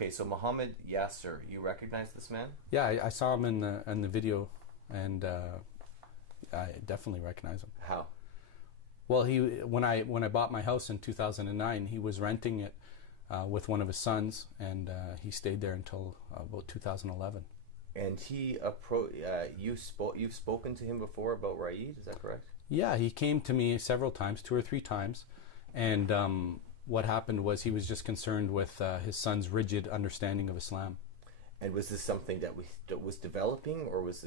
Okay, so Mohammed Jaser, you recognize this man? Yeah, I saw him in the video, and I definitely recognize him. How? Well, when I bought my house in 2009, he was renting it with one of his sons, and he stayed there until about 2011. And you've spoken to him before about Raid, is that correct? Yeah, he came to me several times, 2 or 3 times, and what happened was he was just concerned with his son's rigid understanding of Islam. And was this something that was developing, or was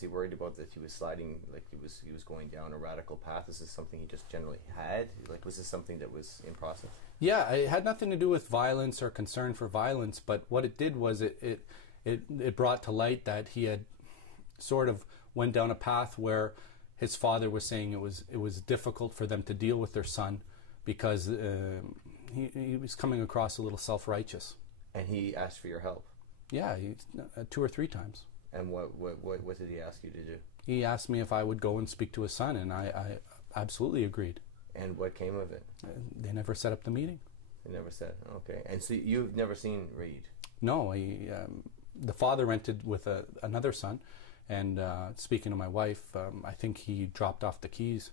he worried about that he was sliding, like he was going down a radical path? Is this something he just generally had? Like, was this something that was in process? Yeah, it had nothing to do with violence or concern for violence, but what it did was it brought to light that he had sort of went down a path where his father was saying it was difficult for them to deal with their son because he was coming across a little self-righteous. And he asked for your help? Yeah, 2 or 3 times. And what did he ask you to do? He asked me if I would go and speak to his son, and I absolutely agreed. And what came of it? They never set up the meeting. They never said, okay. And so you've never seen Reed? No, the father rented with another son, and speaking to my wife, I think he dropped off the keys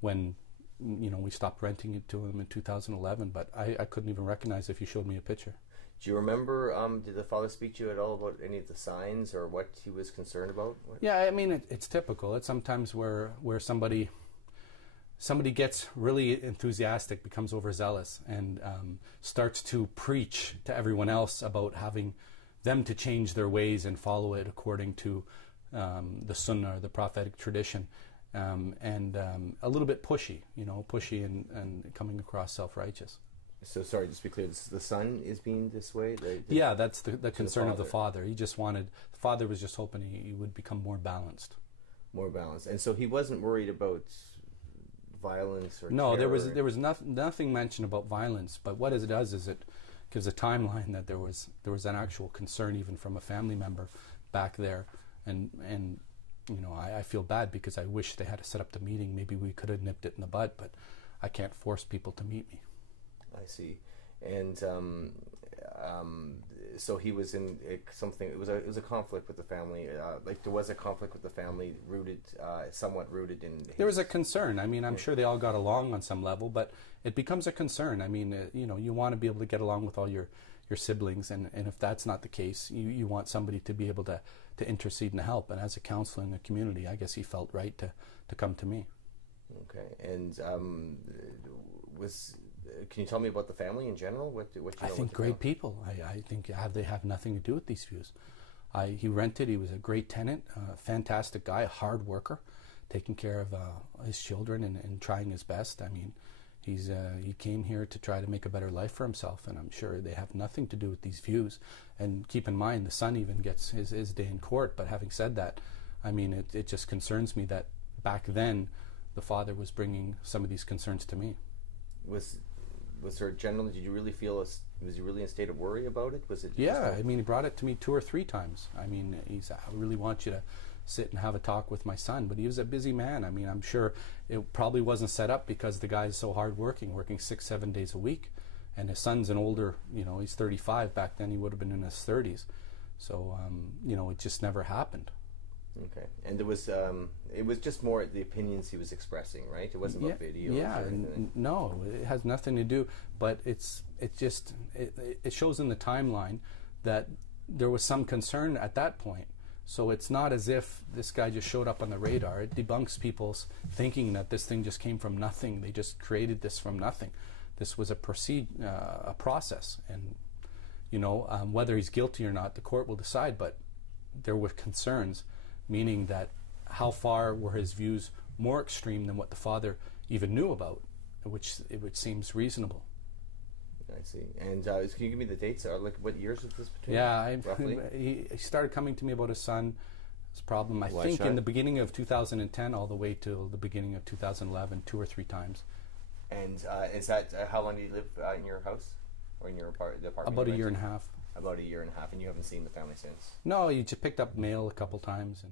when we stopped renting it to him in 2011, but I couldn't even recognize if you showed me a picture. Do you remember, did the father speak to you at all about any of the signs or what he was concerned about? Yeah, I mean, it's typical. It's sometimes where somebody gets really enthusiastic, becomes overzealous, and starts to preach to everyone else about having them to change their ways and follow it according to the Sunnah, or the prophetic tradition, and a little bit pushy, and coming across self-righteous. So sorry, just to be clear, the son is being this way? Yeah, that's the concern of the father. The father was just hoping he would become more balanced. More balanced. And so he wasn't worried about violence or no, terror? there was nothing mentioned about violence, but what it does is it gives a timeline that there was an actual concern even from a family member back there, and I feel bad because I wish they had to set up the meeting. Maybe we could have nipped it in the bud, but I can't force people to meet me. I see. And so he was in something. It was a conflict with the family. Like there was a conflict with the family, somewhat rooted in. There was a concern. I mean, I'm sure they all got along on some level, but it becomes a concern. I mean, you want to be able to get along with all your siblings, and if that's not the case, you want somebody to be able to intercede and help. And as a counselor in the community, I guess he felt right to come to me. Okay, and can you tell me about the family in general? What you know? I think great people. I think they have nothing to do with these views. He rented. He was a great tenant, fantastic guy, a hard worker, taking care of his children and trying his best. I mean, he came here to try to make a better life for himself, and I'm sure they have nothing to do with these views. And keep in mind, the son even gets his day in court. But having said that, I mean, it just concerns me that back then the father was bringing some of these concerns to me. Was there generally? Did you really feel? Was he really in a state of worry about it? Was it? Yeah, I mean, he brought it to me 2 or 3 times. I mean, I really want you to sit and have a talk with my son. But he was a busy man. I mean, I'm sure it probably wasn't set up because the guy's so hardworking, working 6-7 days a week, and his son's an older. He's 35. Back then, he would have been in his 30s. So, it just never happened. Okay, and there was it was just more the opinions he was expressing, right? It wasn't about videos. Yeah, no, it has nothing to do. But it shows in the timeline that there was some concern at that point. So it's not as if this guy just showed up on the radar. It debunks people's thinking that this thing just came from nothing. They just created this from nothing. This was a process, and whether he's guilty or not, the court will decide. But there were concerns. Meaning that how far were his views more extreme than what the father even knew about, which seems reasonable. I see. And can you give me the dates? Like what years was this between? Yeah, he started coming to me about his son, his problem. I think in the beginning of 2010, all the way till the beginning of 2011, 2 or 3 times. And is that how long did you live in your house or in your apartment? About a year and a half. About a year and a half, and you haven't seen the family since? No, he just picked up mail a couple times.